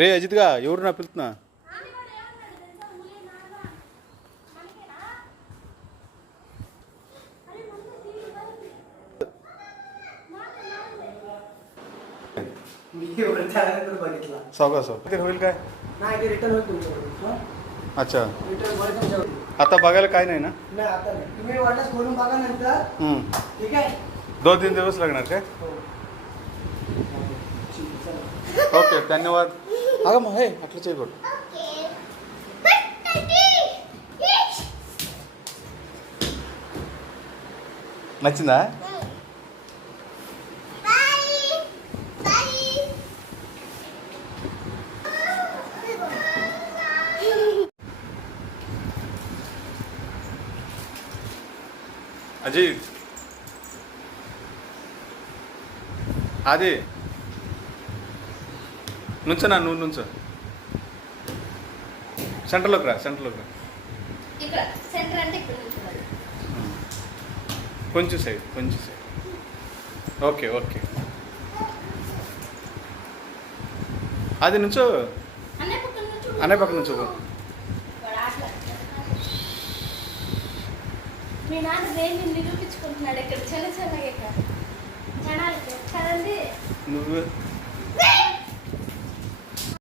రే అజిత్గా ఎవరు నా పిలుతున్నా? सौगा सौ होईल काय? अच्छा आता बघायला काय नाही ना? दोन तीन दिवस लागणार काय? ఓకే ధన్యవాద్. ఆగమ్మా హే అట్లా చేయకూడదు. నచ్చిందా? అజయ్ అది నుంచనా? నువ్వు నుంచో. సెంటర్లోకి రా, సెంటర్లోకి రా. కొంచెం సైడ్, కొంచెం సైడ్. Okay okay. అది నుంచో, అనే పక్క నుంచో. మీ నాన్న దేన్ని నిరూపించుకుంటున్నాడు ఇక్కడ చిన్న చిన్నగా. నువ్వు